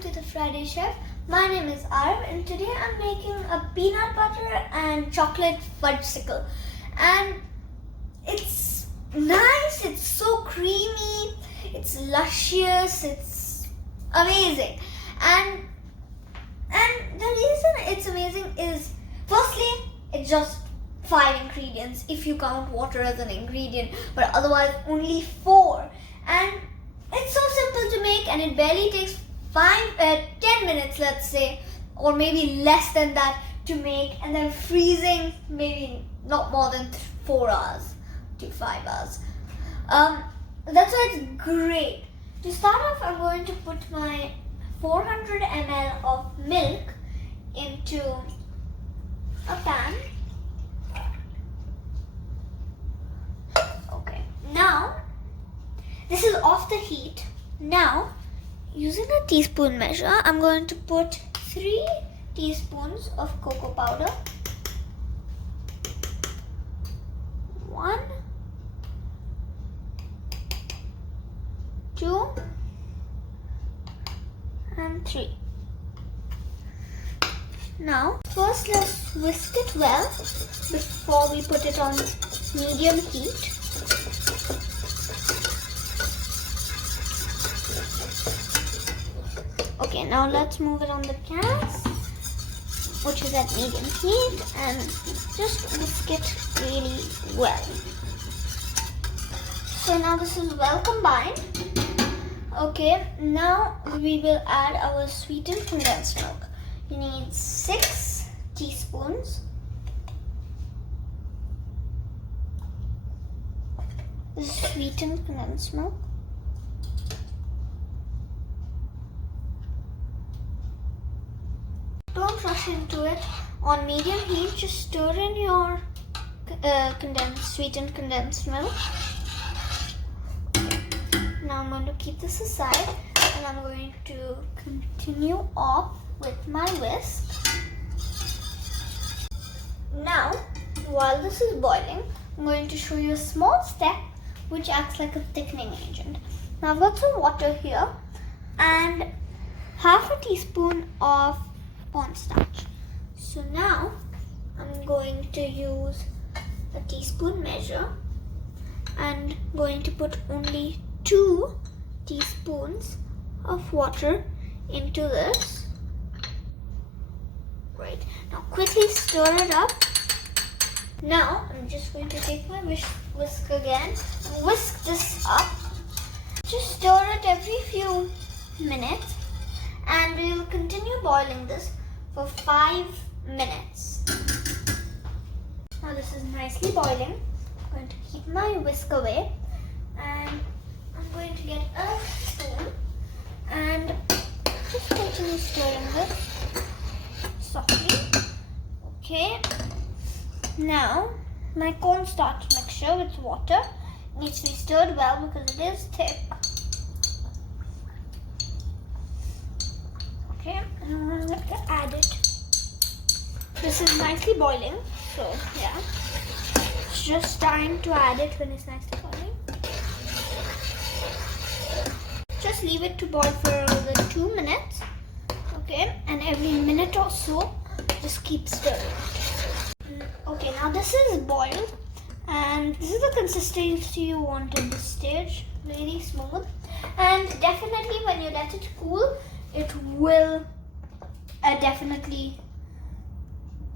welcome to the Friday Chef. My name is Arv and today I'm making a peanut butter and chocolate fudgesicle. And it's nice, it's so creamy, it's luscious, it's amazing. And the reason it's amazing is, firstly, it's just 5 ingredients if you count water as an ingredient, but otherwise only 4. And it's so simple to make and it barely takes 10 minutes, let's say, or maybe less than that to make, and then freezing maybe not more than 4 hours to 5 hours. That's why it's great. To start off, I'm going to put my 400 ml of milk into a pan. Okay, now this is off the heat. Now, using a teaspoon measure, I'm going to put 3 teaspoons of cocoa powder. 1, 2, and 3. Now, first let's whisk it well before we put it on medium heat. Okay, now let's move it on the gas, which is at medium heat, and just whisk it really well. So now this is well combined. Okay, now we will add our sweetened condensed milk. You need 6 teaspoons. This is sweetened condensed milk. Don't rush into it. On medium heat, just stir in your sweetened condensed milk. Now I'm going to keep this aside and I'm going to continue off with my whisk. Now, while this is boiling, I'm going to show you a small step which acts like a thickening agent. Now I've got some water here and half a teaspoon of cornstarch. So now I'm going to use a teaspoon measure and going to put only 2 teaspoons of water into this. Right, now quickly stir it up. Now I'm just going to take my whisk again and whisk this up. Just stir it every few minutes and we will continue boiling this for 5 minutes. Now this is nicely boiling. I'm going to keep my whisk away and I'm going to get a spoon and just continue stirring this softly. Okay, now my cornstarch mixture with water needs to be stirred well because it is thick. Okay, and I'm going to add it. This is nicely boiling, so yeah, it's just time to add it when it's nicely boiling. Just leave it to boil for another 2 minutes. Okay, and every minute or so, just keep stirring. Okay, now this is boiled, and this is the consistency you want at this stage, really smooth. And definitely when you let it cool, it will definitely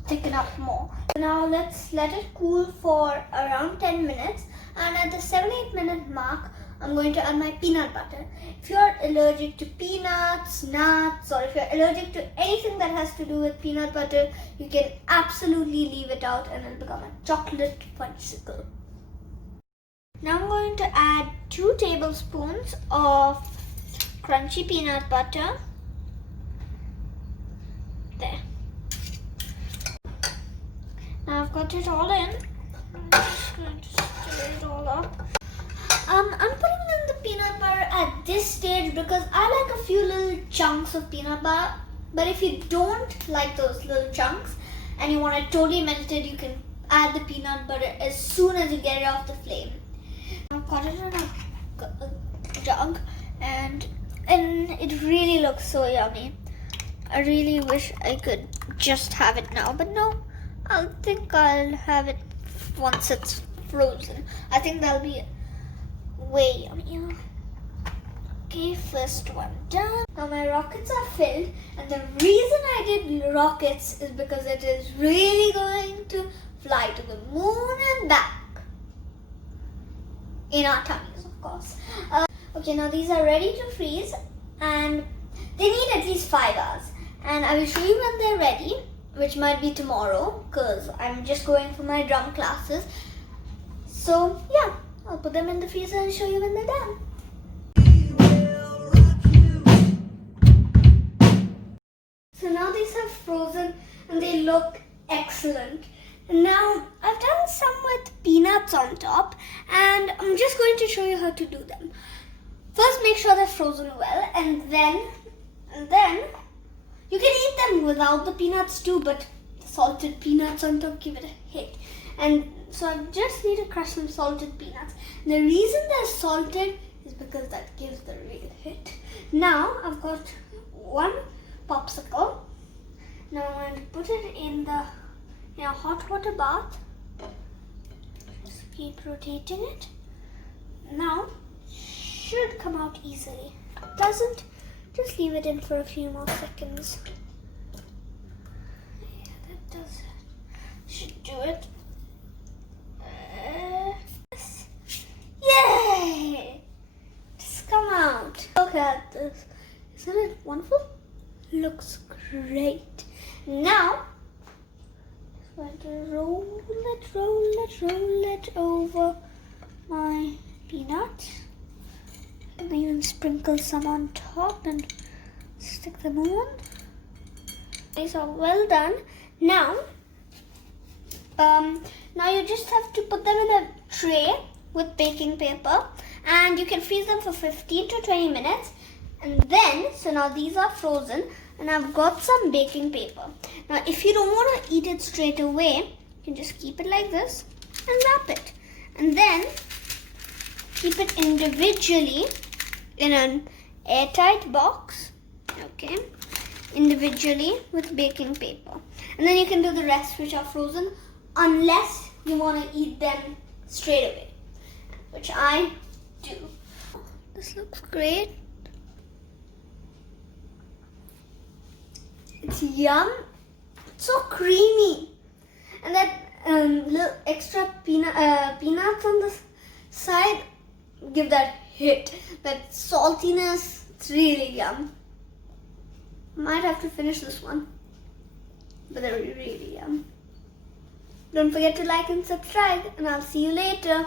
thicken up more. Now let's let it cool for around 10 minutes, and at the 7-8 minute mark, I'm going to add my peanut butter. If you're allergic to peanuts, nuts, or if you're allergic to anything that has to do with peanut butter, you can absolutely leave it out and it'll become a chocolate fudgesicle. Now I'm going to add 2 tablespoons of crunchy peanut butter. There. Now I've got it all in. I'm just going to stir it all up. I'm putting in the peanut butter at this stage because I like a few little chunks of peanut butter. But if you don't like those little chunks and you want it totally melted, you can add the peanut butter as soon as you get it off the flame. I've got it in a jug and and it really looks so yummy. I really wish I could just have it now, but no, I think I'll have it once it's frozen. I think that'll be way yummier. Okay, first one done. Now my rockets are filled, and the reason I did rockets is because it is really going to fly to the moon and back. In our tummies, of course. Okay, now these are ready to freeze, and they need at least 5 hours. And I will show you when they're ready, which might be tomorrow, because I'm just going for my drum classes. So yeah, I'll put them in the freezer and show you when they're done. So now these have frozen and they look excellent. And now I've done some with peanuts on top, and I'm just going to show you how to do them. First, make sure they're frozen well, and then you can eat them without the peanuts too, but the salted peanuts on top give it a hit. And so I just need to crush some salted peanuts. And the reason they're salted is because that gives the real hit. Now I've got one popsicle. Now I'm going to put it in the hot water bath. Just keep rotating it. Now should come out easily. Doesn't, just leave it in for a few more seconds. Yeah, that does it. Should do it. Yes. Yay! Just come out. Look at this. Isn't it wonderful? Looks great. Now I'm going to roll it over my peanuts. And even sprinkle some on top and stick them on. These are well done. Now you just have to put them in a tray with baking paper, and you can freeze them for 15 to 20 minutes. And then, so now these are frozen, and I've got some baking paper. Now if you don't want to eat it straight away, you can just keep it like this and wrap it. And then keep it individually in an airtight box, okay, individually with baking paper. And then you can do the rest which are frozen, unless you want to eat them straight away, which I do. This looks great. It's yum. It's so creamy, and that little extra peanuts on the side give that hit, that saltiness. It's really yum. Might have to finish this one, but they're really yum. Don't forget to like and subscribe, and I'll see you later.